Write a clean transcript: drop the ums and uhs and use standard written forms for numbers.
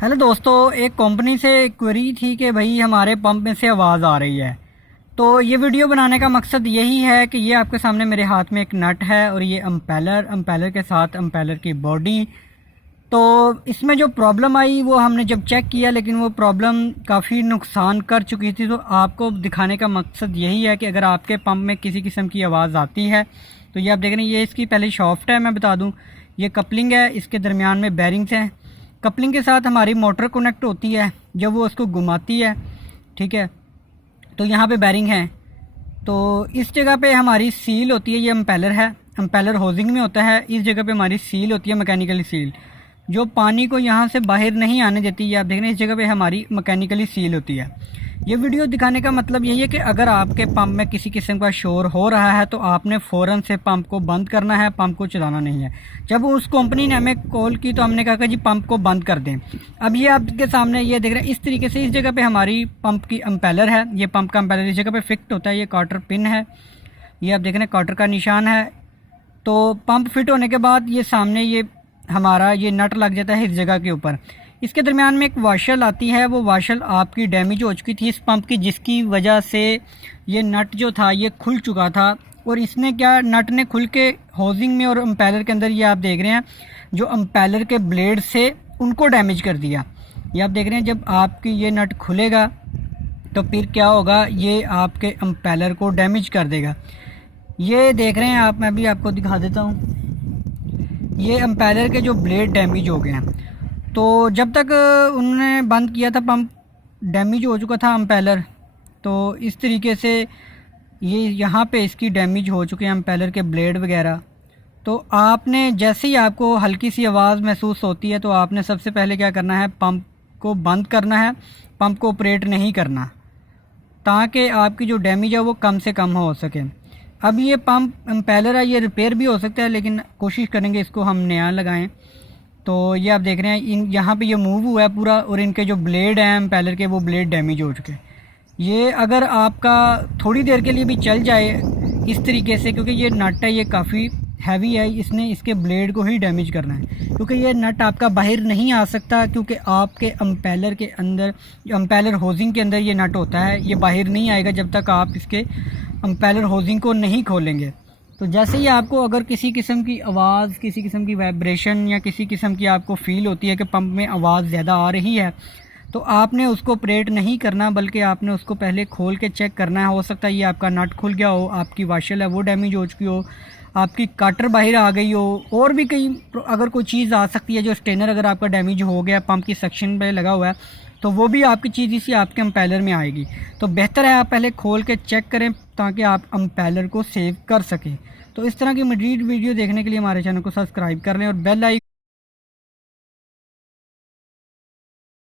Hello दोस्तों, एक company से क्वेरी थी कि भाई हमारे पंप में से आवाज़ आ रही है। तो ये वीडियो बनाने का मकसद यही है कि ये आपके सामने मेरे हाथ में एक नट है और ये अम्पेलर के साथ अम्पेलर की बॉडी। तो इसमें जो प्रॉब्लम आई वो हमने जब चेक किया, लेकिन वो प्रॉब्लम काफ़ी नुकसान कर चुकी थी। तो आपको दिखाने का मकसद यही है कि अगर आपके पंप में किसी किस्म की आवाज़ आती है तो ये आप देख रहे हैं, ये इसकी पहले शॉफ्ट है। मैं बता दूं, ये कपलिंग है, इसके दरमियान में बैरिंग्स हैं। कपलिंग के साथ हमारी मोटर कनेक्ट होती है, जब वो उसको घुमाती है, ठीक है, तो यहाँ पे बैरिंग है। तो इस जगह पे हमारी सील होती है, ये अम्पेलर है, अम्पेलर होजिंग में होता है। इस जगह पे हमारी सील होती है, मैकेनिकली सील, जो पानी को यहाँ से बाहर नहीं आने देती। ये आप देख रहे हैं, इस जगह पे हमारी मैकेनिकली सील होती है। ये वीडियो दिखाने का मतलब यही है कि अगर आपके पंप में किसी किस्म का शोर हो रहा है तो आपने फ़ौरन से पंप को बंद करना है, पंप को चलाना नहीं है। जब उस कंपनी ने हमें कॉल की तो हमने कहा कि जी पंप को बंद कर दें। अब ये आपके सामने ये देख रहे हैं, इस तरीके से इस जगह पे हमारी पंप की अम्पेलर है। ये पंप का अम्पेलर इस जगह पे फिक्ट होता है, ये कार्टर पिन है, ये आप देख रहे हैं कार्टर का निशान है। तो पंप फिट होने के बाद ये सामने ये हमारा ये नट लग जाता है इस जगह के ऊपर। इसके दरमियान में एक वाशल आती है, वो वाशल आपकी डैमेज हो चुकी थी इस पंप की, जिसकी वजह से ये नट जो था ये खुल चुका था। और इसने क्या, नट ने खुल के होजिंग में और अम्पेलर के अंदर, ये आप देख रहे हैं, जो अम्पेलर के ब्लेड से उनको डैमेज कर दिया। ये आप देख रहे हैं, जब आपकी ये नट खुलेगा तो फिर क्या होगा, ये आपके अम्पेलर को डैमेज कर देगा। ये देख रहे हैं आप, मैं भी आपको दिखा देता हूँ, ये अम्पेलर के जो ब्लेड डैमेज हो गए हैं। तो जब तक उन्होंने बंद किया था पंप, डैमेज हो चुका था अम्पेलर। तो इस तरीके से ये यहाँ पे इसकी डैमेज हो चुके हैं अम्पेलर के ब्लेड वगैरह। तो आपने जैसे ही आपको हल्की सी आवाज़ महसूस होती है तो आपने सबसे पहले क्या करना है, पंप को बंद करना है, पंप को ऑपरेट नहीं करना, ताकि आपकी जो डैमेज है वो कम से कम हो सके। अब ये पंप अम्पेलर है, ये रिपेयर भी हो सकता है, लेकिन कोशिश करेंगे इसको हम नया लगाएं। तो ये आप देख रहे हैं, इन यहाँ पे ये मूव हुआ है पूरा, और इनके जो ब्लेड हैं अम्पेलर के, वो ब्लेड डैमेज हो चुके हैं। ये अगर आपका थोड़ी देर के लिए भी चल जाए इस तरीके से, क्योंकि ये नट है, ये काफ़ी हैवी है, इसने इसके ब्लेड को ही डैमेज करना है, क्योंकि ये नट आपका बाहर नहीं आ सकता, क्योंकि आपके अम्पेलर के अंदर, अम्पेलर होजिंग के अंदर ये नट होता है, ये बाहर नहीं आएगा जब तक आप इसके अम्पेलर होजिंग को नहीं खोलेंगे। तो जैसे ही आपको अगर किसी किस्म की आवाज़, किसी किस्म की वाइब्रेशन या किसी किस्म की आपको फील होती है कि पंप में आवाज़ ज़्यादा आ रही है, तो आपने उसको ऑपरेट नहीं करना, बल्कि आपने उसको पहले खोल के चेक करना है। हो सकता है ये आपका नट खुल गया हो, आपकी वाशल है वो डैमेज हो चुकी हो, आपकी कटर बाहर आ गई हो, और भी कई अगर कोई चीज़ आ सकती है। जो स्टेनर अगर आपका डैमेज हो गया, पंप की सेक्शन पे लगा हुआ है, तो वो भी आपकी चीज़ इसी आपके अम्पेलर में आएगी। तो बेहतर है आप पहले खोल के चेक करें, ताकि आप अम्पेलर को सेव कर सकें। तो इस तरह की मज़ीद वीडियो देखने के लिए हमारे चैनल को सब्सक्राइब कर लें और बेल आइकन